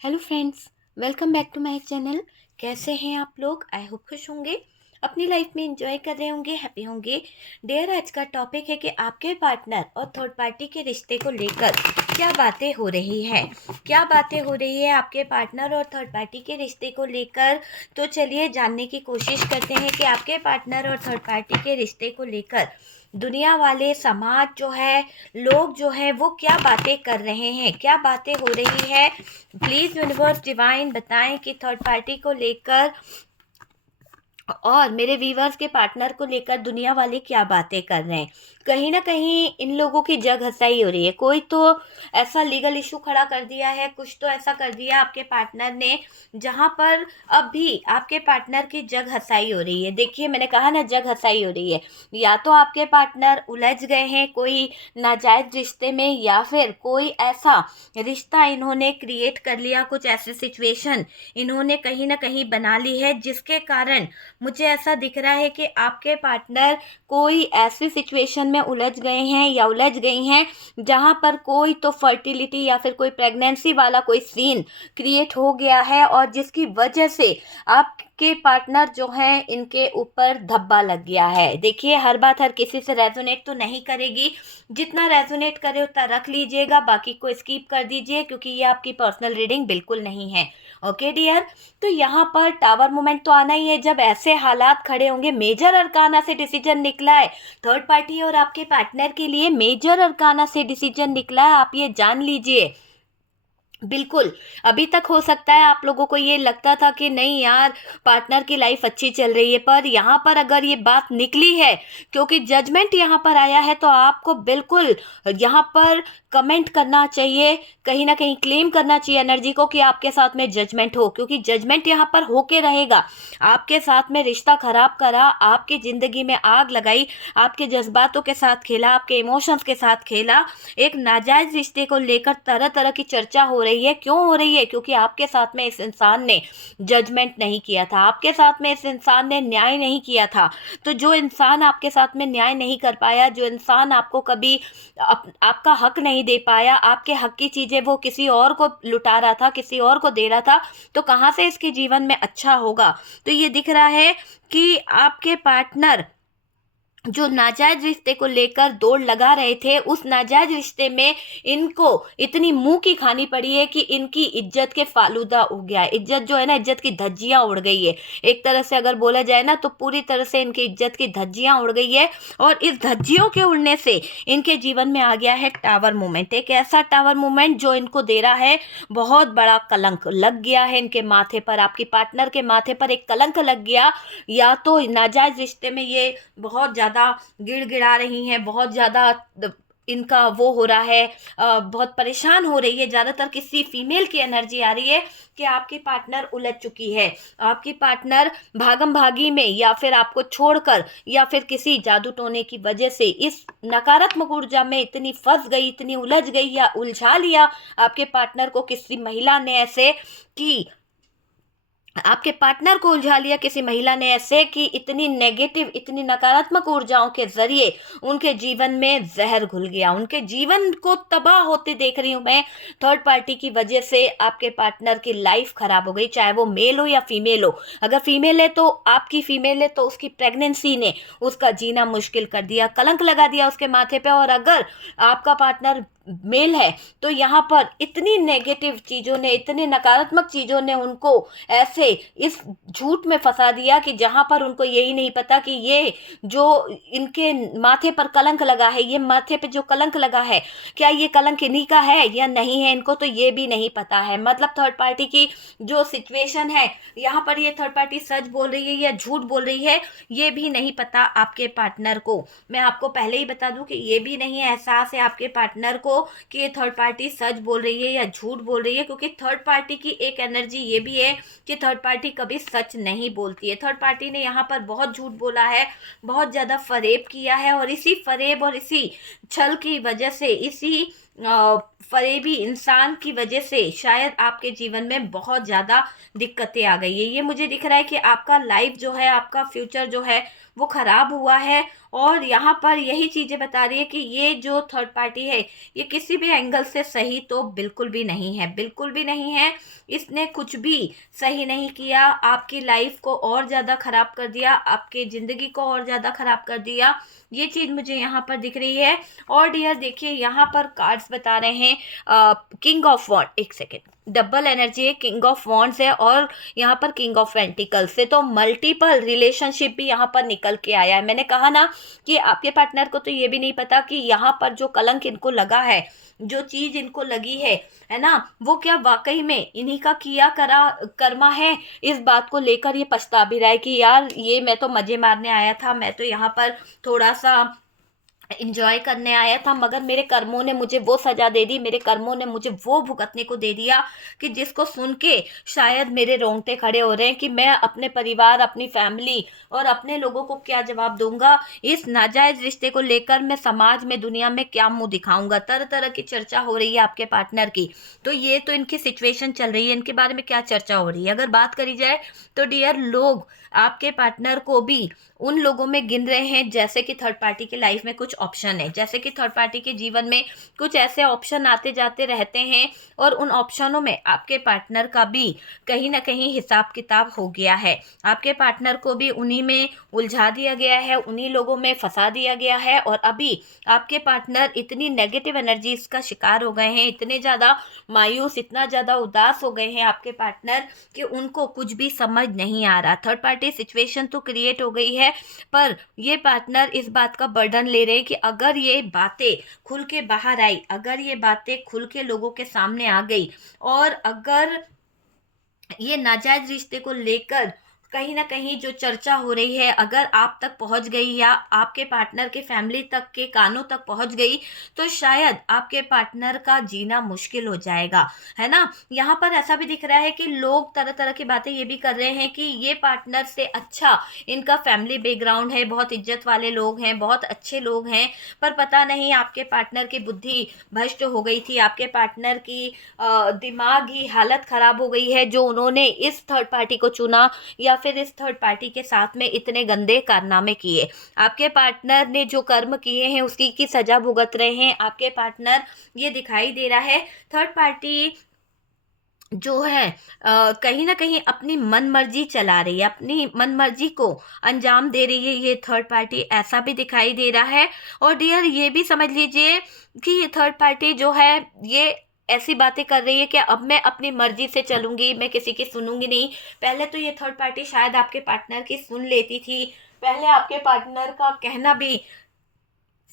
Hello friends, welcome back to my channel. कैसे हैं आप लोग? आई होप खुश होंगे, अपनी लाइफ में एंजॉय कर रहे होंगे, हैप्पी होंगे। डियर, आज का टॉपिक है कि आपके पार्टनर और थर्ड पार्टी के रिश्ते को लेकर क्या बातें हो रही है। क्या बातें हो रही है आपके पार्टनर और थर्ड पार्टी के रिश्ते को लेकर। तो चलिए जानने की कोशिश करते हैं कि आपके पार्टनर और थर्ड पार्टी के रिश्ते को लेकर दुनिया वाले, समाज जो है, लोग जो है, वो क्या बातें कर रहे हैं, क्या बातें हो रही है। प्लीज़ यूनिवर्स डिवाइन बताएं कि थर्ड पार्टी को लेकर और मेरे वीवर्स के पार्टनर को लेकर दुनिया वाले क्या बातें कर रहे हैं। कहीं ना कहीं इन लोगों की जग हंसाई हो रही है। कोई तो ऐसा लीगल इशू खड़ा कर दिया है, कुछ तो ऐसा कर दिया आपके पार्टनर ने, जहां पर अब भी आपके पार्टनर की जग हंसाई हो रही है। देखिए, मैंने कहा ना, जग हंसाई हो रही है। या तो आपके पार्टनर उलझ गए हैं कोई नाजायज रिश्ते में, या फिर कोई ऐसा रिश्ता इन्होंने क्रिएट कर लिया, कुछ ऐसी सिचुएशन इन्होंने कहीं ना कहीं बना ली है, जिसके कारण मुझे ऐसा दिख रहा है कि आपके पार्टनर कोई ऐसी सिचुएशन में उलझ गए हैं या उलझ गई हैं, जहां पर कोई तो फर्टिलिटी या फिर कोई प्रेगनेंसी वाला कोई सीन क्रिएट हो गया है, और जिसकी वजह से आपके पार्टनर जो हैं, इनके ऊपर धब्बा लग गया है। देखिए, हर बात हर किसी से रेजोनेट तो नहीं करेगी। जितना रेजोनेट करे उतना रख लीजिएगा, बाकी को स्किप कर दीजिए, क्योंकि ये आपकी पर्सनल रीडिंग बिल्कुल नहीं है। ओके डियर, तो यहाँ पर टावर मोमेंट तो आना ही है। जब ऐसे हालात खड़े होंगे, मेजर अरकाना से डिसीजन निकला है थर्ड पार्टी और आपके पार्टनर के लिए, मेजर अरकाना से डिसीजन निकला है, आप ये जान लीजिए। बिल्कुल। अभी तक हो सकता है आप लोगों को ये लगता था कि नहीं यार, पार्टनर की लाइफ अच्छी चल रही है, पर यहाँ पर अगर ये बात निकली है, क्योंकि जजमेंट यहाँ पर आया है, तो आपको बिल्कुल यहाँ पर कमेंट करना चाहिए, कहीं ना कहीं क्लेम करना चाहिए एनर्जी को कि आपके साथ में जजमेंट हो, क्योंकि जजमेंट यहाँ पर होके रहेगा। आपके साथ में रिश्ता खराब करा, आपकी जिंदगी में आग लगाई, आपके जज्बातों के साथ खेला, आपके इमोशंस के साथ खेला। एक नाजायज रिश्ते को लेकर तरह तरह की चर्चा हो रही है। क्यों हो रही है? क्योंकि आपके साथ में इस इंसान ने जजमेंट नहीं किया था, आपके साथ में इस इंसान ने न्याय नहीं किया था। तो जो इंसान आपके साथ में न्याय नहीं कर पाया, जो इंसान आपको कभी आपका हक नहीं दे पाया, आपके हक की चीजें वो किसी और को लुटा रहा था, किसी और को दे रहा था, तो कहाँ से इसके जीवन में अच्छा होगा। तो ये दिख रहा है कि आपके पार्टनर जो नाजायज रिश्ते को लेकर दौड़ लगा रहे थे, उस नाजायज रिश्ते में इनको इतनी मुंह की खानी पड़ी है कि इनकी इज्जत के फालूदा उड़ गया है। इज्जत जो है ना, इज्जत की धज्जियां उड़ गई है। एक तरह से अगर बोला जाए ना, तो पूरी तरह से इनकी इज्जत की धज्जियां उड़ गई है। और इस धज्जियों के उड़ने से इनके जीवन में आ गया है टावर मोमेंट। एक ऐसा टावर मोमेंट जो इनको दे रहा है बहुत बड़ा कलंक लग गया है इनके माथे पर। आपकी पार्टनर के माथे पर एक कलंक लग गया। या तो नाजायज रिश्ते में ये बहुत ज़्यादा गिड़गिड़ा रही हैं, बहुत ज़्यादा इनका वो हो रहा है, बहुत परेशान हो रही है। ज़्यादातर किसी फीमेल की एनर्जी आ रही है कि आपकी पार्टनर उलझ चुकी है, आपकी पार्टनर भागम भागी में, या फिर आपको छोड़कर, या फिर किसी जादू टोने की वजह से इस नकारात्मक ऊर्जा में इतनी फंस गई, इतनी उलझ गई, या उलझा लिया आपके पार्टनर को किसी महिला ने ऐसे, कि आपके पार्टनर को उलझा लिया किसी महिला ने ऐसे, कि इतनी नेगेटिव, इतनी नकारात्मक ऊर्जाओं के जरिए उनके जीवन में जहर घुल गया, उनके जीवन को तबाह होते देख रही हूं मैं। थर्ड पार्टी की वजह से आपके पार्टनर की लाइफ खराब हो गई, चाहे वो मेल हो या फीमेल हो। अगर फीमेल है तो आपकी फीमेल है, तो उसकी प्रेगनेंसी ने उसका जीना मुश्किल कर दिया, कलंक लगा दिया उसके माथे पे। और अगर आपका पार्टनर मेल है, तो यहाँ पर इतनी नेगेटिव चीजों ने, इतनी नकारात्मक चीजों ने उनको ऐसे इस झूठ में फंसा दिया, कि जहां पर उनको यही नहीं पता कि ये जो इनके माथे पर कलंक लगा है, ये माथे पे जो कलंक लगा है, क्या ये कलंक इन्हीं का है या नहीं है, इनको तो ये भी नहीं पता है। मतलब थर्ड पार्टी की जो सिचुएशन है, यहाँ पर ये थर्ड पार्टी सच बोल रही है या झूठ बोल रही है, ये भी नहीं पता आपके पार्टनर को। मैं आपको पहले ही बता दूं कि ये भी नहीं एहसास है आपके पार्टनर को कि ये थर्ड पार्टी सच बोल रही है या झूठ बोल रही है, क्योंकि थर्ड पार्टी की एक एनर्जी ये भी है कि थर्ड पार्टी कभी सच नहीं बोलती है। थर्ड पार्टी ने यहाँ पर बहुत झूठ बोला है, बहुत ज़्यादा फरेब किया है, और इसी फरेब और इसी छल की वजह से, इसी फरेबी इंसान की वजह से शायद आपके जीवन में बहुत ज़्यादा दिक्कतें आ गई है। ये मुझे दिख रहा है कि आपका लाइफ जो है, आपका फ्यूचर जो है, वो ख़राब हुआ है। और यहाँ पर यही चीज़ें बता रही है कि ये जो थर्ड पार्टी है, ये किसी भी एंगल से सही तो बिल्कुल भी नहीं है, बिल्कुल भी नहीं है। इसने कुछ भी सही नहीं किया, आपकी लाइफ को और ज़्यादा ख़राब कर दिया, आपकी ज़िंदगी को और ज़्यादा ख़राब कर दिया। ये चीज़ मुझे यहाँ पर दिख रही है। और डियर देखिए, यहाँ पर कार्ड्स बता रहे हैं किंग ऑफ वॉन्ड, एक सेकेंड, डबल एनर्जी है, किंग ऑफ वॉन्ड्स है और यहाँ पर किंग ऑफ पेंटिकल्स से, तो मल्टीपल रिलेशनशिप भी यहाँ पर निकल के आया है। मैंने कहा ना कि आपके पार्टनर को तो ये भी नहीं पता कि यहाँ पर जो कलंक इनको लगा है, जो चीज इनको लगी है ना, वो क्या वाकई में इन्हीं का किया करा कर्मा है। इस बात को लेकर ये पछता भी रहा है कि यार ये मैं तो मजे मारने आया था, मैं तो यहाँ पर थोड़ा सा इंजॉय करने आया था, मगर मेरे कर्मों ने मुझे वो सजा दे दी, मेरे कर्मों ने मुझे वो भुगतने को दे दिया कि जिसको सुन के शायद मेरे रोंगटे खड़े हो रहे हैं कि मैं अपने परिवार, अपनी फैमिली और अपने लोगों को क्या जवाब दूंगा। इस नाजायज रिश्ते को लेकर मैं समाज में, दुनिया में क्या मुंह दिखाऊंगा। तरह तरह की चर्चा हो रही है आपके पार्टनर की। तो ये तो इनकी सिचुएशन चल रही है, इनके बारे में क्या चर्चा हो रही है। अगर बात करी जाए तो डियर, लोग आपके पार्टनर को भी उन लोगों में गिन रहे हैं जैसे कि थर्ड पार्टी की लाइफ में कुछ ऑप्शन है, जैसे कि थर्ड पार्टी के जीवन में कुछ ऐसे ऑप्शन आते जाते रहते हैं और उन ऑप्शनों में आपके पार्टनर का भी कहीं ना कहीं हिसाब किताब हो गया है। आपके पार्टनर को भी उन्हीं में उलझा दिया गया है, उन्हीं लोगों में फंसा दिया गया है। और अभी आपके पार्टनर इतनी नेगेटिव एनर्जीज का शिकार हो गए हैं, इतने ज़्यादा मायूस, इतना ज़्यादा उदास हो गए हैं आपके पार्टनर कि उनको कुछ भी समझ नहीं आ रहा। थर्ड पार्टी सिचुएशन तो क्रिएट हो गई है, पर ये पार्टनर इस बात का बर्डन ले रहे हैं कि अगर ये बातें खुल के बाहर आई, अगर ये बातें खुल के लोगों के सामने आ गई और अगर ये नाजायज रिश्ते को लेकर कहीं ना कहीं जो चर्चा हो रही है अगर आप तक पहुंच गई या आपके पार्टनर के फैमिली तक के कानों तक पहुंच गई, तो शायद आपके पार्टनर का जीना मुश्किल हो जाएगा, है ना। यहाँ पर ऐसा भी दिख रहा है कि लोग तरह तरह की बातें ये भी कर रहे हैं कि ये पार्टनर से अच्छा इनका फैमिली बैकग्राउंड है, बहुत इज्जत वाले लोग हैं, बहुत अच्छे लोग हैं, पर पता नहीं आपके पार्टनर की बुद्धि भ्रष्ट हो गई थी, आपके पार्टनर की दिमागी हालत खराब हो गई है जो उन्होंने इस थर्ड पार्टी को चुना या फिर इस थर्ड पार्टी के साथ में इतने गंदे कारनामे किए। आपके पार्टनर ने जो कर्म किए हैं उसकी की सजा भुगत रहे हैं आपके पार्टनर, ये दिखाई दे रहा है। थर्ड पार्टी जो है कहीं ना कहीं अपनी मन मर्जी चला रही है, अपनी मन मर्जी को अंजाम दे रही है ये थर्ड पार्टी, ऐसा भी दिखाई दे रहा है। और डियर ये भी समझ लीजिए कि ये थर्ड पार्टी जो है ये ऐसी बातें कर रही है कि अब मैं अपनी मर्जी से चलूंगी, मैं किसी की सुनूंगी नहीं। पहले तो ये थर्ड पार्टी शायद आपके पार्टनर की सुन लेती थी, पहले आपके पार्टनर का कहना भी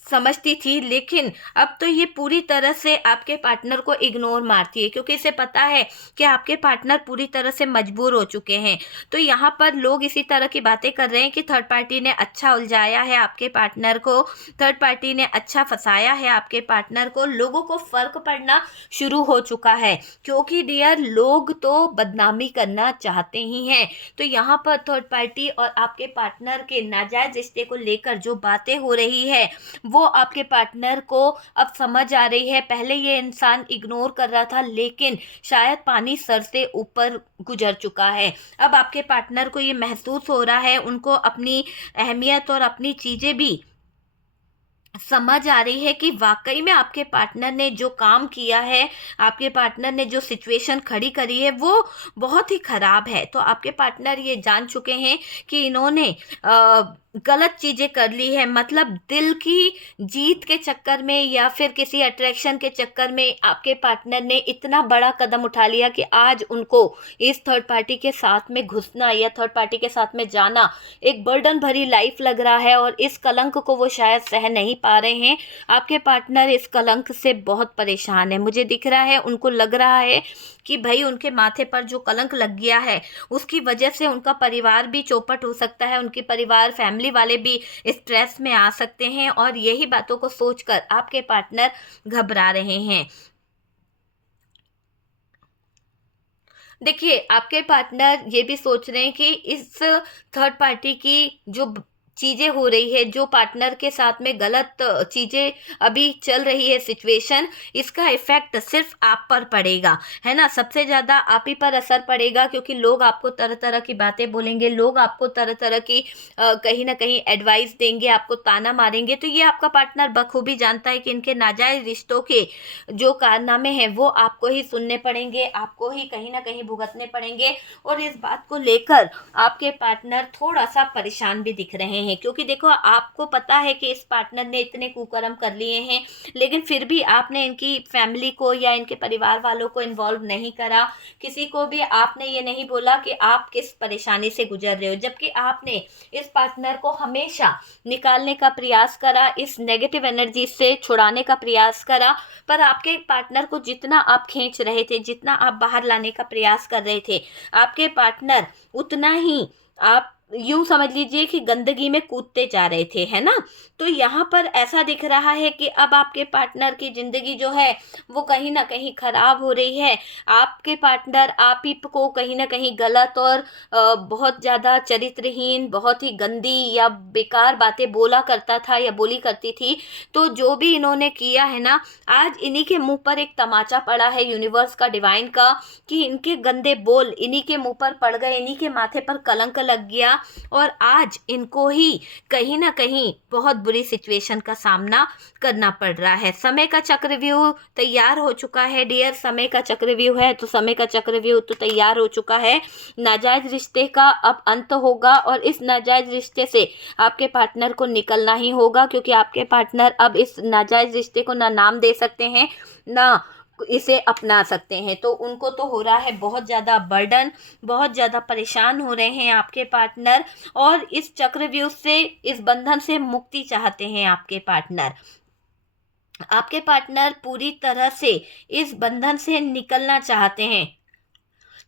समझती थी, लेकिन अब तो ये पूरी तरह से आपके पार्टनर को इग्नोर मारती है क्योंकि इसे पता है कि आपके पार्टनर पूरी तरह से मजबूर हो चुके हैं। तो यहाँ पर लोग इसी तरह की बातें कर रहे हैं कि थर्ड पार्टी ने अच्छा उलझाया है आपके पार्टनर को, थर्ड पार्टी ने अच्छा फंसाया है आपके पार्टनर को। लोगों को फर्क पड़ना शुरू हो चुका है क्योंकि डियर लोग तो बदनामी करना चाहते ही हैं। तो यहाँ पर थर्ड पार्टी और आपके पार्टनर के नाजायज रिश्ते को लेकर जो बातें हो रही है वो आपके पार्टनर को अब समझ आ रही है। पहले ये इंसान इग्नोर कर रहा था, लेकिन शायद पानी सर से ऊपर गुजर चुका है। अब आपके पार्टनर को ये महसूस हो रहा है, उनको अपनी अहमियत और अपनी चीज़ें भी समझ आ रही है कि वाकई में आपके पार्टनर ने जो काम किया है, आपके पार्टनर ने जो सिचुएशन खड़ी करी है वो बहुत ही खराब है। तो आपके पार्टनर ये जान चुके हैं कि इन्होंने गलत चीजें कर ली है, मतलब दिल की जीत के चक्कर में या फिर किसी अट्रैक्शन के चक्कर में आपके पार्टनर ने इतना बड़ा कदम उठा लिया कि आज उनको इस थर्ड पार्टी के साथ में घुसना या थर्ड पार्टी के साथ में जाना एक बर्डन भरी लाइफ लग रहा है और इस कलंक को वो शायद सह नहीं पा रहे हैं। आपके पार्टनर इस कलंक से बहुत परेशान है, मुझे दिख रहा है, उनको लग रहा है कि भाई उनके माथे पर जो कलंक लग गया है उसकी वजह से उनका परिवार भी चौपट हो सकता है, उनके परिवार फैमिली वाले भी स्ट्रेस में आ सकते हैं और यही बातों को सोचकर आपके पार्टनर घबरा रहे हैं। देखिए आपके पार्टनर ये भी सोच रहे हैं कि इस थर्ड पार्टी की जो चीज़ें हो रही है, जो पार्टनर के साथ में गलत चीज़ें अभी चल रही है सिचुएशन, इसका इफ़ेक्ट सिर्फ आप पर पड़ेगा, है ना? सबसे ज़्यादा आप ही पर असर पड़ेगा, क्योंकि लोग आपको तरह-तरह की बातें बोलेंगे, लोग आपको तरह-तरह की कहीं न कहीं एडवाइस देंगे, आपको ताना मारेंगे। तो ये आपका पार्टनर बखूबी जानता है कि इनके नाजायज़ रिश्तों के जो कारनामे हैं वो आपको ही सुनने पड़ेंगे, आपको ही कहीं न कहीं भुगतने पड़ेंगे, और इस बात को लेकर आपके पार्टनर थोड़ा-सा परेशान भी दिख रहे हैं, क्योंकि देखो आपको पता है कि इस पार्टनर ने इतने कुकर्म कर लिए हैं, लेकिन फिर भी आपने इनकी फैमिली को या इनके परिवार वालों को इन्वॉल्व नहीं करा। किसी को भी आपने ये नहीं बोला कि आप किस परेशानी से गुजर रहे हो, जबकि आपने इस पार्टनर को हमेशा निकालने का प्रयास करा, इस नेगेटिव एनर्जी से छुड़ाने का प्रयास करा, पर आपके पार्टनर को जितना आप खींच रहे थे, जितना आप बाहर लाने का प्रयास कर रहे थे, आपके पार्टनर उतना ही, आप यूं समझ लीजिए कि गंदगी में कूदते जा रहे थे, है ना? तो यहाँ पर ऐसा दिख रहा है कि अब आपके पार्टनर की ज़िंदगी जो है वो कहीं ना कहीं ख़राब हो रही है। आपके पार्टनर आप ही को कहीं ना कहीं गलत और बहुत ज़्यादा चरित्रहीन, बहुत ही गंदी या बेकार बातें बोला करता था या बोली करती थी। तो जो भी इन्होंने किया है ना, आज इन्हीं के मुंह पर एक तमाचा पड़ा है यूनिवर्स का, डिवाइन का, कि इनके गंदे बोल इन्हीं के मुंह पर पड़ गए, इन्हीं के माथे पर कलंक लग गया, और आज इनको ही कहीं ना कहीं बहुत बुरी सिचुएशन का सामना करना पड़ रहा है। समय का चक्रव्यूह तैयार हो चुका है डियर, समय का चक्रव्यूह है तो समय का चक्रव्यूह तो तैयार हो चुका है। नाजायज रिश्ते का अब अंत होगा, और इस नाजायज रिश्ते से आपके पार्टनर को निकलना ही होगा, क्योंकि आपके पार्टनर अब इस नाजायज रिश्ते को ना नाम दे सकते हैं, ना इसे अपना सकते हैं। तो उनको तो हो रहा है बहुत ज़्यादा बर्डन, बहुत ज़्यादा परेशान हो रहे हैं आपके पार्टनर, और इस चक्रव्यूह से, इस बंधन से मुक्ति चाहते हैं आपके पार्टनर। आपके पार्टनर पूरी तरह से इस बंधन से निकलना चाहते हैं।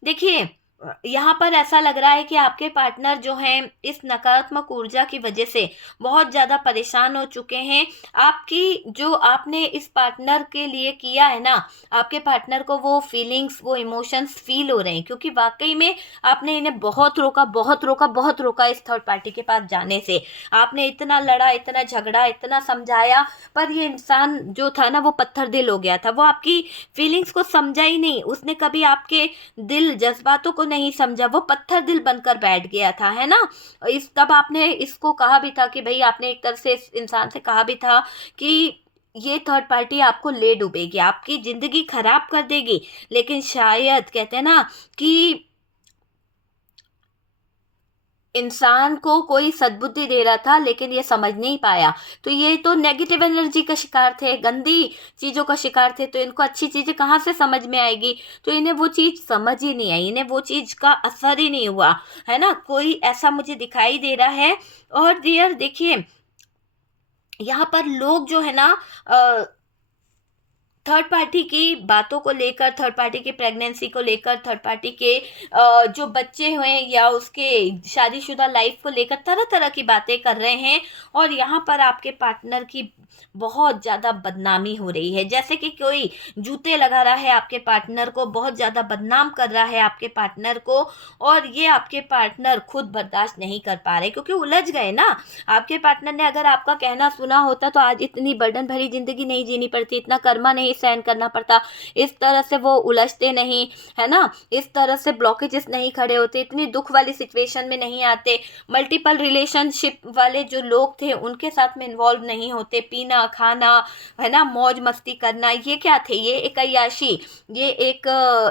देखिए, यहाँ पर ऐसा लग रहा है कि आपके पार्टनर जो हैं इस नकारात्मक ऊर्जा की वजह से बहुत ज़्यादा परेशान हो चुके हैं। आपकी जो आपने इस पार्टनर के लिए किया है ना, आपके पार्टनर को वो फीलिंग्स, वो इमोशंस फील हो रहे हैं, क्योंकि वाकई में आपने इन्हें बहुत रोका, बहुत रोका, बहुत रोका इस थर्ड पार्टी के पास जाने से। आपने इतना लड़ा, इतना झगड़ा, इतना समझाया, पर ये इंसान जो था ना वो पत्थर दिल हो गया था। वो आपकी फीलिंग्स को समझा ही नहीं, उसने कभी आपके दिल जज्बातों को नहीं समझा, वो पत्थर दिल बनकर बैठ गया था, है ना? इस तब आपने इसको कहा भी था कि भाई, आपने एक तरह से इस इंसान से कहा भी था कि ये थर्ड पार्टी आपको ले डूबेगी, आपकी जिंदगी खराब कर देगी, लेकिन शायद कहते हैं ना कि इंसान को कोई सद्बुद्धि दे रहा था, लेकिन ये समझ नहीं पाया। तो ये तो नेगेटिव एनर्जी का शिकार थे, गंदी चीज़ों का शिकार थे, तो इनको अच्छी चीज़ें कहाँ से समझ में आएगी? तो इन्हें वो चीज़ समझ ही नहीं आई, इन्हें वो चीज़ का असर ही नहीं हुआ, है ना? कोई ऐसा मुझे दिखाई दे रहा है। और डियर देखिए, यहाँ पर लोग जो है ना, थर्ड पार्टी की बातों को लेकर, थर्ड पार्टी की प्रेगनेंसी को लेकर, थर्ड पार्टी के जो बच्चे हुए या उसके शादीशुदा लाइफ को लेकर तरह तरह की बातें कर रहे हैं, और यहाँ पर आपके पार्टनर की बहुत ज़्यादा बदनामी हो रही है। जैसे कि कोई जूते लगा रहा है आपके पार्टनर को, बहुत ज़्यादा बदनाम कर रहा है आपके पार्टनर को, और ये आपके पार्टनर खुद बर्दाश्त नहीं कर पा रहे, क्योंकि उलझ गए ना। आपके पार्टनर ने अगर आपका कहना सुना होता तो आज इतनी बर्डन भरी ज़िंदगी नहीं जीनी पड़ती, इतना कर्मा नहीं सहन करना पड़ता, इस तरह से वो उलझते नहीं, है ना? इस तरह से ब्लॉकेजेस नहीं खड़े होते, इतनी दुख वाली सिचुएशन में नहीं आते, मल्टीपल रिलेशनशिप वाले जो लोग थे उनके साथ में इन्वॉल्व नहीं होते, पीना खाना, है ना, मौज मस्ती करना, ये क्या थे? ये एक अय्याशी, ये एक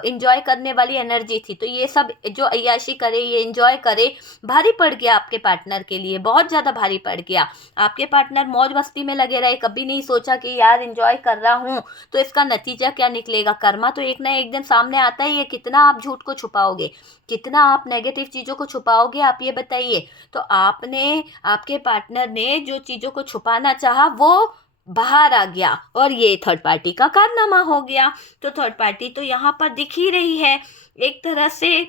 एंजॉय करने वाली एनर्जी थी। तो ये सब जो अय्याशी करे, ये एंजॉय करे, भारी पड़ गया आपके पार्टनर के लिए, बहुत ज़्यादा भारी पड़ गया। आपके पार्टनर मौज मस्ती में लगे रहे, कभी नहीं सोचा कि यार एंजॉय कर रहा हूँ तो इसका नतीजा क्या निकलेगा। कर्मा तो एक ना एक दिन सामने आता ही है। कितना आप झूठ को छुपाओगे, कितना आप नेगेटिव चीज़ों को छुपाओगे, आप ये बताइए। तो आपने, आपके पार्टनर ने जो चीज़ों को छुपाना चाहा वो बाहर आ गया, और ये थर्ड पार्टी का कारनामा हो गया। तो थर्ड पार्टी तो यहाँ पर दिख ही रही है, एक तरह से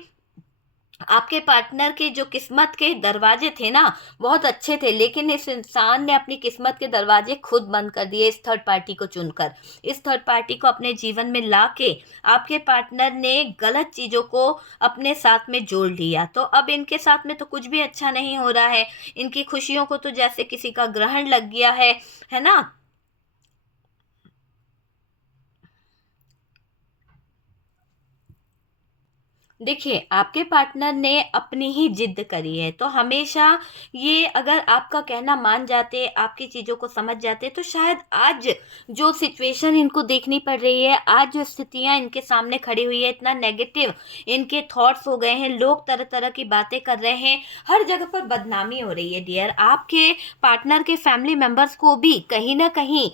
आपके पार्टनर के जो किस्मत के दरवाजे थे ना, बहुत अच्छे थे, लेकिन इस इंसान ने अपनी किस्मत के दरवाजे खुद बंद कर दिए इस थर्ड पार्टी को चुनकर। इस थर्ड पार्टी को अपने जीवन में लाके आपके पार्टनर ने गलत चीज़ों को अपने साथ में जोड़ लिया। तो अब इनके साथ में तो कुछ भी अच्छा नहीं हो रहा है। इनकी खुशियों को तो जैसे किसी का ग्रहण लग गया है ना? देखिए, आपके पार्टनर ने अपनी ही ज़िद करी है, तो हमेशा ये अगर आपका कहना मान जाते, आपकी चीज़ों को समझ जाते, तो शायद आज जो सिचुएशन इनको देखनी पड़ रही है, आज जो स्थितियाँ इनके सामने खड़ी हुई है, इतना नेगेटिव इनके थॉट्स हो गए हैं, लोग तरह-तरह की बातें कर रहे हैं, हर जगह पर बदनामी हो रही है डियर। आपके पार्टनर के फैमिली मेंबर्स को भी कहीं न कहीं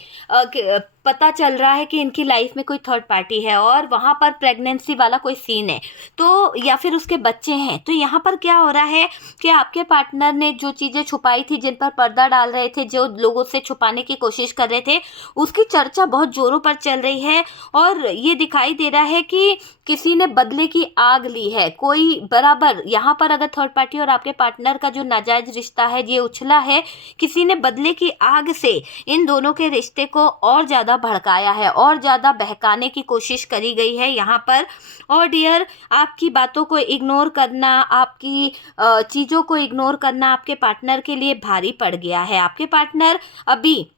पता चल रहा है कि इनकी लाइफ़ में कोई थर्ड पार्टी है और वहाँ पर प्रेगनेंसी वाला कोई सीन है। तो या फिर उसके बच्चे हैं, तो यहाँ पर क्या हो रहा है कि आपके पार्टनर ने जो चीज़ें छुपाई थी, जिन पर पर्दा डाल रहे थे, जो लोगों से छुपाने की कोशिश कर रहे थे, उसकी चर्चा बहुत ज़ोरों पर चल रही है और ये दिखाई दे रहा है कि किसी ने बदले की आग ली है। कोई बराबर यहाँ पर अगर थर्ड पार्टी और आपके पार्टनर का जो नाजायज़ रिश्ता है, ये उछला है, किसी ने बदले की आग से इन दोनों के रिश्ते को और ज़्यादा भड़काया है और ज़्यादा बहकाने की कोशिश करी गई है यहाँ पर। और डियर, आपकी बातों को इग्नोर करना, आपकी चीज़ों को इग्नोर करना आपके पार्टनर के लिए भारी पड़ गया है। आपके पार्टनर अभी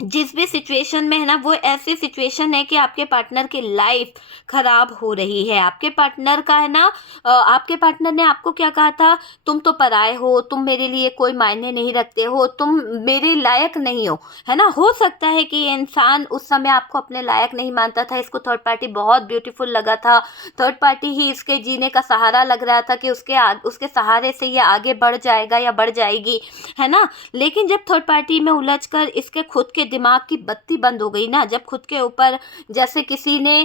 जिस भी सिचुएशन में है ना, वो ऐसी सिचुएशन है कि आपके पार्टनर की लाइफ खराब हो रही है। आपके पार्टनर का है ना, आपके पार्टनर ने आपको क्या कहा था, तुम तो पराए हो, तुम मेरे लिए कोई मायने नहीं रखते हो, तुम मेरे लायक नहीं हो, है ना? हो सकता है कि ये इंसान उस समय आपको अपने लायक नहीं मानता था, इसको थर्ड पार्टी बहुत ब्यूटीफुल लगा था, थर्ड पार्टी ही इसके जीने का सहारा लग रहा था कि उसके सहारे से ये आगे बढ़ जाएगा या बढ़ जाएगी, है ना? लेकिन जब थर्ड पार्टी में उलझकर इसके खुद के दिमाग की बत्ती बंद हो गई ना, जब खुद के ऊपर जैसे किसी ने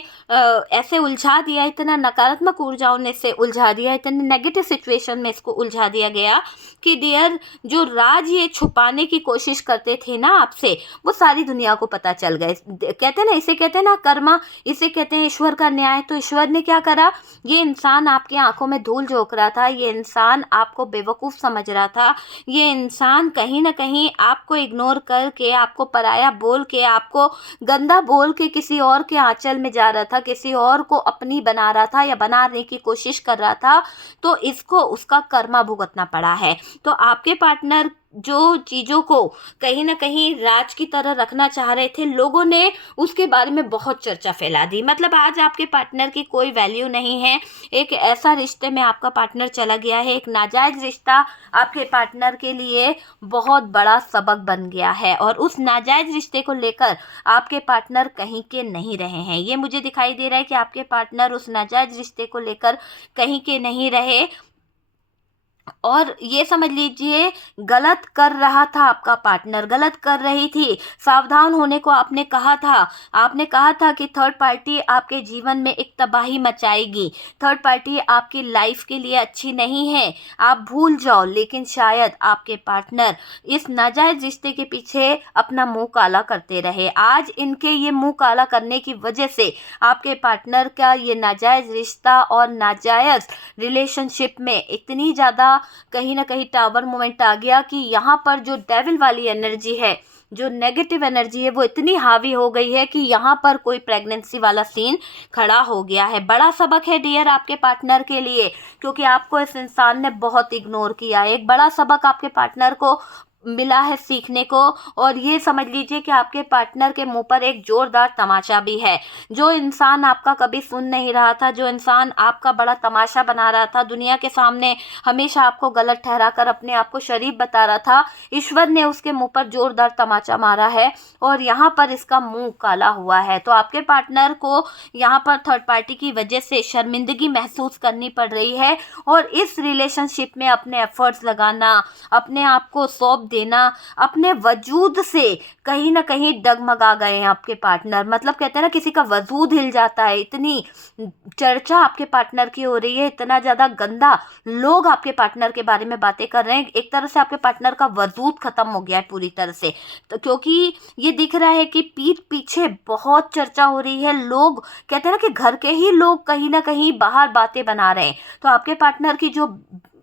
ऐसे उलझा दिया, इतना नकारात्मक ऊर्जाओं ने से उलझा दिया, इतने नेगेटिव सिचुएशन में इसको उलझा दिया गया कि डियर, जो राज ये छुपाने की कोशिश करते थे ना आपसे, वो सारी दुनिया को पता चल गए। कहते हैं ना, इसे कहते हैं ना कर्मा, इसे कहते हैं ईश्वर का न्याय। तो ईश्वर ने क्या करा, ये इंसान आपकी आंखों में धूल झोंक रहा था, ये इंसान आपको बेवकूफ़ समझ रहा था, ये इंसान कहीं न कहीं आपको इग्नोर करके, आपको पराया बोल के, आपको गंदा बोल के किसी और के आंचल में जा रहा था, किसी और को अपनी बना रहा था या बनाने की कोशिश कर रहा था, तो इसको उसका कर्मा भुगतना पड़ा है। तो आपके पार्टनर जो चीज़ों को कहीं न कहीं राज की तरह रखना चाह रहे थे, लोगों ने उसके बारे में बहुत चर्चा फैला दी। मतलब आज आपके पार्टनर की कोई वैल्यू नहीं है। एक ऐसा रिश्ते में आपका पार्टनर चला गया है, एक नाजायज़ रिश्ता आपके पार्टनर के लिए बहुत बड़ा सबक बन गया है और उस नाजायज़ रिश्ते को लेकर आपके पार्टनर कहीं के नहीं रहे हैं। ये मुझे दिखाई दे रहा है कि आपके पार्टनर उस नाजायज़ रिश्ते को लेकर कहीं के नहीं रहे और ये समझ लीजिए, गलत कर रहा था आपका पार्टनर, गलत कर रही थी, सावधान होने को आपने कहा था। आपने कहा था कि थर्ड पार्टी आपके जीवन में एक तबाही मचाएगी, थर्ड पार्टी आपकी लाइफ के लिए अच्छी नहीं है, आप भूल जाओ। लेकिन शायद आपके पार्टनर इस नाजायज़ रिश्ते के पीछे अपना मुंह काला करते रहे। आज इनके ये मुंह काला करने की वजह से आपके पार्टनर का ये नाजायज़ रिश्ता और नाजायज़ रिलेशनशिप में इतनी ज़्यादा कहीं ना कहीं टावर मोमेंट आ गया कि यहाँ पर जो डेविल वाली एनर्जी है, जो नेगेटिव एनर्जी है, वो इतनी हावी हो गई है कि यहाँ पर कोई प्रेगनेंसी वाला सीन खड़ा हो गया है। बड़ा सबक है डियर आपके पार्टनर के लिए, क्योंकि आपको इस इंसान ने बहुत इग्नोर किया है। एक बड़ा सबक आपके पार्टनर को मिला है सीखने को और ये समझ लीजिए कि आपके पार्टनर के मुंह पर एक जोरदार तमाचा भी है। जो इंसान आपका कभी सुन नहीं रहा था, जो इंसान आपका बड़ा तमाशा बना रहा था, दुनिया के सामने हमेशा आपको गलत ठहराकर अपने आप को शरीफ बता रहा था, ईश्वर ने उसके मुंह पर जोरदार तमाचा मारा है और यहाँ पर इसका मुंह काला हुआ है। तो आपके पार्टनर को यहाँ पर थर्ड पार्टी की वजह से शर्मिंदगी महसूस करनी पड़ रही है और इस रिलेशनशिप में अपने एफर्ट्स लगाना, अपने आप को सौंप देना, अपने वजूद से कहीं ना कहीं डगमगा गए हैं आपके पार्टनर। मतलब कहते हैं ना, किसी का वजूद हिल जाता है, इतनी चर्चा आपके पार्टनर की हो रही है, इतना ज़्यादा गंदा लोग आपके पार्टनर के बारे में बातें कर रहे हैं, एक तरह से आपके पार्टनर का वजूद खत्म हो गया है पूरी तरह से। तो क्योंकि ये दिख रहा है कि पीठ पीछे बहुत चर्चा हो रही है, लोग कहते हैं ना कि घर के ही लोग कहीं ना कहीं बाहर बातें बना रहे हैं, तो आपके पार्टनर की जो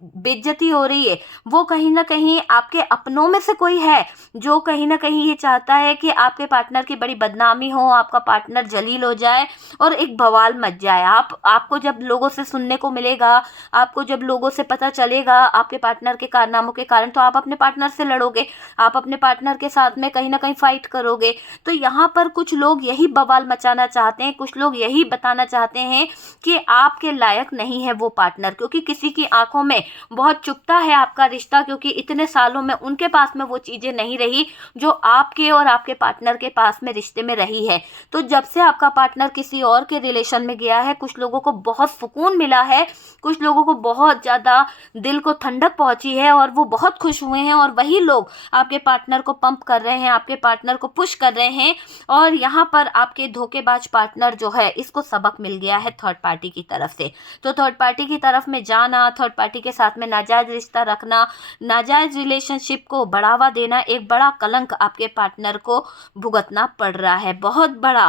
बेइज्जती हो रही है वो कहीं ना कहीं आपके अपनों में से कोई है जो कहीं ना कहीं ये चाहता है कि आपके पार्टनर की बड़ी बदनामी हो, आपका पार्टनर जलील हो जाए और एक बवाल मच जाए। आपको जब लोगों से सुनने को मिलेगा, आपको जब लोगों से पता चलेगा आपके पार्टनर के कारनामों के कारण, तो आप अपने पार्टनर से लड़ोगे, आप अपने पार्टनर के साथ में कहीं ना कहीं फाइट करोगे। तो यहाँ पर कुछ लोग यही बवाल मचाना चाहते हैं, कुछ लोग यही बताना चाहते हैं कि आपके लायक नहीं है वो पार्टनर, क्योंकि किसी की आंखों में बहुत चुभता है आपका रिश्ता, क्योंकि इतने सालों में उनके पास में वो चीज़ें नहीं रही जो आपके और आपके पार्टनर के पास में रिश्ते में रही है। तो जब से आपका पार्टनर किसी और के रिलेशन में गया है, कुछ लोगों को बहुत सुकून मिला है, कुछ लोगों को बहुत ज़्यादा दिल को ठंडक पहुंची है और वो बहुत खुश हुए हैं, और वही लोग आपके पार्टनर को पंप कर रहे हैं, आपके पार्टनर को पुश कर रहे हैं। और यहाँ पर आपके धोखेबाज पार्टनर जो है, इसको सबक मिल गया है थर्ड पार्टी की तरफ से। तो थर्ड पार्टी की तरफ में जाना, थर्ड पार्टी के साथ में नाजायज रिश्ता रखना, नाजायज रिलेशनशिप को बढ़ावा देना, एक बड़ा कलंक आपके पार्टनर को भुगतना पड़ रहा है। बहुत बड़ा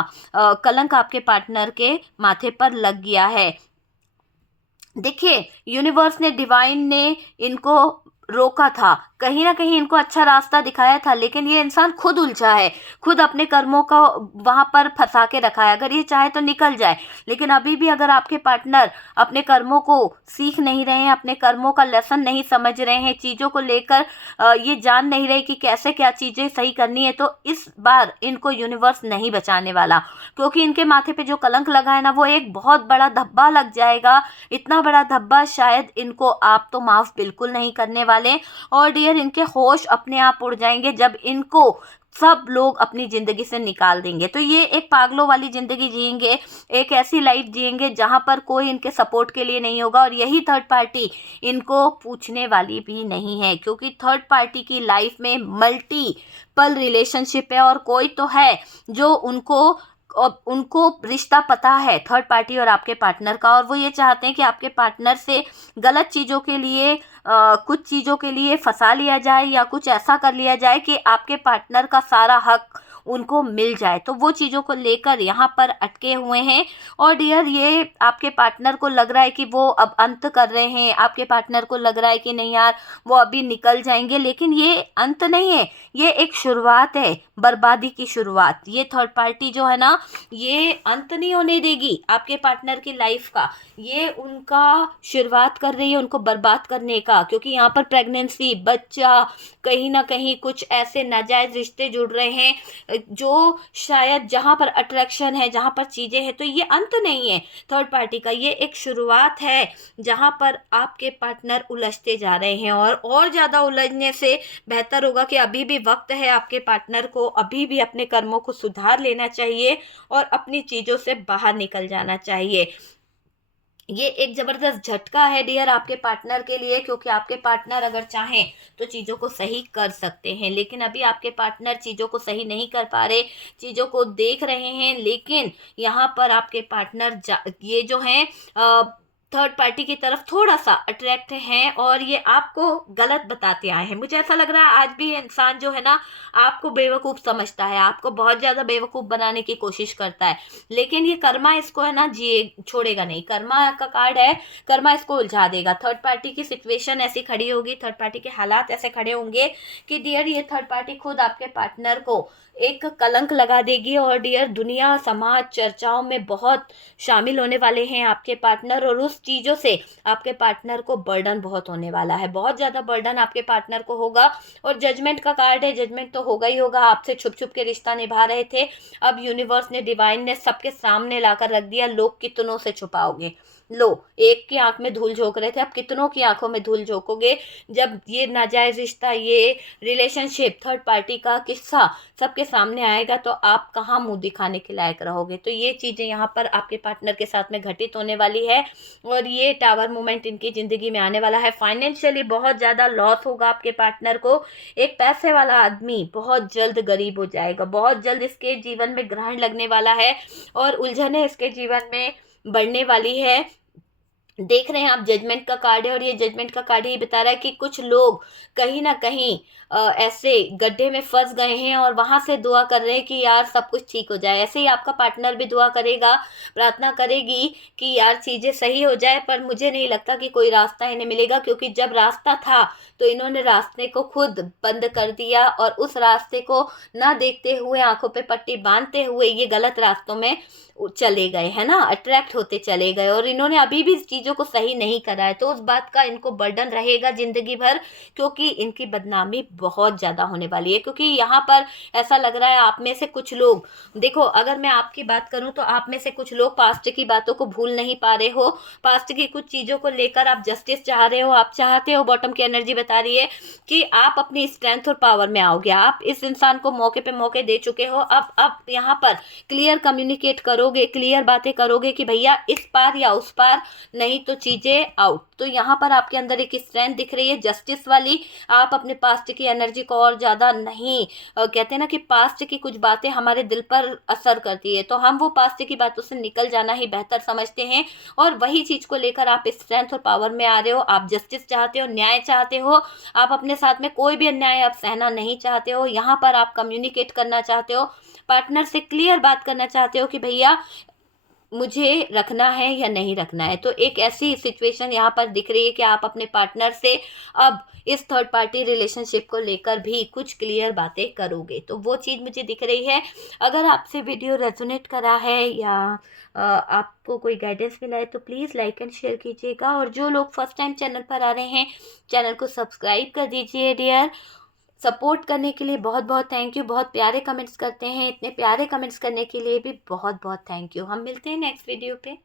कलंक आपके पार्टनर के माथे पर लग गया है। देखिए, यूनिवर्स ने, डिवाइन ने इनको रोका था, कहीं ना कहीं इनको अच्छा रास्ता दिखाया था, लेकिन ये इंसान खुद उलझा है, खुद अपने कर्मों का वहां पर फंसा के रखा है। अगर ये चाहे तो निकल जाए, लेकिन अभी भी अगर आपके पार्टनर अपने कर्मों को सीख नहीं रहे हैं, अपने कर्मों का लेसन नहीं समझ रहे हैं, चीज़ों को लेकर ये जान नहीं रहे कि कैसे क्या चीज़ें सही करनी है, तो इस बार इनको यूनिवर्स नहीं बचाने वाला, क्योंकि इनके माथे पे जो कलंक लगा है ना, वो एक बहुत बड़ा धब्बा लग जाएगा। इतना बड़ा धब्बा शायद इनको आप तो माफ़ बिल्कुल नहीं करने वाले, और डियर इनके होश अपने आप उड़ जाएंगे जब इनको सब लोग अपनी ज़िंदगी से निकाल देंगे। तो ये एक पागलों वाली ज़िंदगी जिएंगे, एक ऐसी लाइफ जिएंगे जहाँ पर कोई इनके सपोर्ट के लिए नहीं होगा, और यही थर्ड पार्टी इनको पूछने वाली भी नहीं है, क्योंकि थर्ड पार्टी की लाइफ में मल्टीपल रिलेशनशिप है, और कोई तो है जो उनको रिश्ता पता है थर्ड पार्टी और आपके पार्टनर का, और वो ये चाहते हैं कि आपके पार्टनर से गलत चीज़ों के लिए कुछ चीज़ों के लिए फंसा लिया जाए, या कुछ ऐसा कर लिया जाए कि आपके पार्टनर का सारा हक उनको मिल जाए। तो वो चीज़ों को लेकर यहाँ पर अटके हुए हैं, और डियर ये आपके पार्टनर को लग रहा है कि वो अब अंत कर रहे हैं, आपके पार्टनर को लग रहा है कि नहीं यार वो अभी निकल जाएंगे, लेकिन ये अंत नहीं है, ये एक शुरुआत है, बर्बादी की शुरुआत। ये थर्ड पार्टी जो है ना, ये अंत नहीं होने देगी आपके पार्टनर की लाइफ का, ये उनका शुरुआत कर रही है उनको बर्बाद करने का, क्योंकि यहाँ पर प्रेगनेंसी, बच्चा, कहीं ना कहीं कुछ ऐसे नाजायज रिश्ते जुड़ रहे हैं जो शायद जहाँ पर अट्रैक्शन है, जहाँ पर चीज़ें हैं, तो ये अंत नहीं है थर्ड पार्टी का, ये एक शुरुआत है जहाँ पर आपके पार्टनर उलझते जा रहे हैं। और ज़्यादा उलझने से बेहतर होगा कि अभी भी वक्त है, आपके पार्टनर को अभी भी अपने कर्मों को सुधार लेना चाहिए और अपनी चीज़ों से बाहर निकल जाना चाहिए। ये एक ज़बरदस्त झटका है डियर आपके पार्टनर के लिए, क्योंकि आपके पार्टनर अगर चाहें तो चीज़ों को सही कर सकते हैं, लेकिन अभी आपके पार्टनर चीज़ों को सही नहीं कर पा रहे, चीज़ों को देख रहे हैं, लेकिन यहाँ पर आपके पार्टनर ये जो हैं थर्ड पार्टी की तरफ थोड़ा सा अट्रैक्ट हैं, और ये आपको गलत बताते आए हैं। मुझे ऐसा लग रहा है आज भी ये इंसान जो है ना, आपको बेवकूफ़ समझता है, आपको बहुत ज़्यादा बेवकूफ़ बनाने की कोशिश करता है, लेकिन ये कर्मा इसको है ना जिए छोड़ेगा नहीं, कर्मा का कार्ड है, कर्मा इसको उलझा देगा। थर्ड पार्टी की सिचुएशन ऐसी खड़ी होगी, थर्ड पार्टी के हालात ऐसे खड़े होंगे कि डियर ये थर्ड पार्टी खुद आपके पार्टनर को एक कलंक लगा देगी, और डियर दुनिया, समाज, चर्चाओं में बहुत शामिल होने वाले हैं आपके पार्टनर, और उस चीज़ों से आपके पार्टनर को बर्डन बहुत होने वाला है, बहुत ज़्यादा बर्डन आपके पार्टनर को होगा। और जजमेंट का कार्ड है, जजमेंट तो होगा ही होगा, आपसे छुप छुप के रिश्ता निभा रहे थे, अब यूनिवर्स ने, डिवाइन ने सबके सामने लाकर रख दिया, लोग कितनों से छुपाओगे, लो एक की आंख में धूल झोंक रहे थे, अब कितनों की आंखों में धूल झोंकोगे, जब ये नाजायज रिश्ता, ये रिलेशनशिप, थर्ड पार्टी का किस्सा सबके आपके सामने आएगा तो आप कहाँ मुंह दिखाने के लायक रहोगे। तो ये चीज़ें यहाँ पर आपके पार्टनर के साथ में घटित होने वाली है और ये टावर मोमेंट इनकी ज़िंदगी में आने वाला है। फाइनेंशियली बहुत ज़्यादा लॉस होगा आपके पार्टनर को। एक पैसे वाला आदमी बहुत जल्द गरीब हो जाएगा, बहुत जल्द इसके जीवन में ग्रहण लगने वाला है और उलझनें इसके जीवन में बढ़ने वाली है। देख रहे हैं आप, जजमेंट का कार्ड है और ये जजमेंट का कार्ड ही बता रहा है कि कुछ लोग कहीं ना कहीं ऐसे गड्ढे में फंस गए हैं और वहां से दुआ कर रहे हैं कि यार सब कुछ ठीक हो जाए। ऐसे ही आपका पार्टनर भी दुआ करेगा, प्रार्थना करेगी कि यार चीजें सही हो जाए, पर मुझे नहीं लगता कि कोई रास्ता इन्हें मिलेगा, क्योंकि जब रास्ता था तो इन्होंने रास्ते को खुद बंद कर दिया और उस रास्ते को ना देखते हुए, आंखों पे पट्टी बांधते हुए ये गलत रास्तों में चले गए, है ना, अट्रैक्ट होते चले गए और इन्होंने अभी भी इस चीज़ों को सही नहीं करा है। तो उस बात का इनको बर्डन रहेगा जिंदगी भर, क्योंकि इनकी बदनामी बहुत ज़्यादा होने वाली है। क्योंकि यहाँ पर ऐसा लग रहा है आप में से कुछ लोग, देखो अगर मैं आपकी बात करूँ तो आप में से कुछ लोग पास्ट की बातों को भूल नहीं पा रहे हो, पास्ट की कुछ चीज़ों को लेकर आप जस्टिस चाह रहे हो, आप चाहते हो, बॉटम की एनर्जी बता रही है कि आप अपनी स्ट्रेंथ और पावर में आओगे। आप इस इंसान को मौके पे मौके दे चुके हो, अब आप यहाँ पर क्लियर कम्युनिकेट करोगे, क्लियर बातें करोगे कि भैया इस पार या उस पार, नहीं तो चीजें आउट। तो यहाँ पर आपके अंदर एक स्ट्रेंथ दिख रही है जस्टिस वाली। आप अपने पास्ट की एनर्जी को और ज्यादा नहीं, कहते हैं ना कि पास्ट की कुछ बातें हमारे दिल पर असर करती है, तो हम वो पास्ट की बातों से निकल जाना ही बेहतर समझते हैं और वही चीज को लेकर आप स्ट्रेंथ और पावर में आ रहे हो। आप जस्टिस चाहते हो, न्याय चाहते हो, आप अपने साथ में कोई भी अन्याय आप सहना नहीं चाहते हो। यहाँ पर आप कम्युनिकेट करना चाहते हो, पार्टनर से क्लियर बात करना चाहते हो कि भैया मुझे रखना है या नहीं रखना है। तो एक ऐसी सिचुएशन यहाँ पर दिख रही है कि आप अपने पार्टनर से अब इस थर्ड पार्टी रिलेशनशिप को लेकर भी कुछ क्लियर बातें करोगे, तो वो चीज़ मुझे दिख रही है। अगर आपसे वीडियो रेजोनेट करा है या आपको कोई गाइडेंस मिला है तो प्लीज़ लाइक एंड शेयर कीजिएगा, और जो लोग फर्स्ट टाइम चैनल पर आ रहे हैं चैनल को सब्सक्राइब कर दीजिए डियर। सपोर्ट करने के लिए बहुत बहुत थैंक यू। बहुत प्यारे कमेंट्स करते हैं, इतने प्यारे कमेंट्स करने के लिए भी बहुत बहुत थैंक यू। हम मिलते हैं नेक्स्ट वीडियो पे।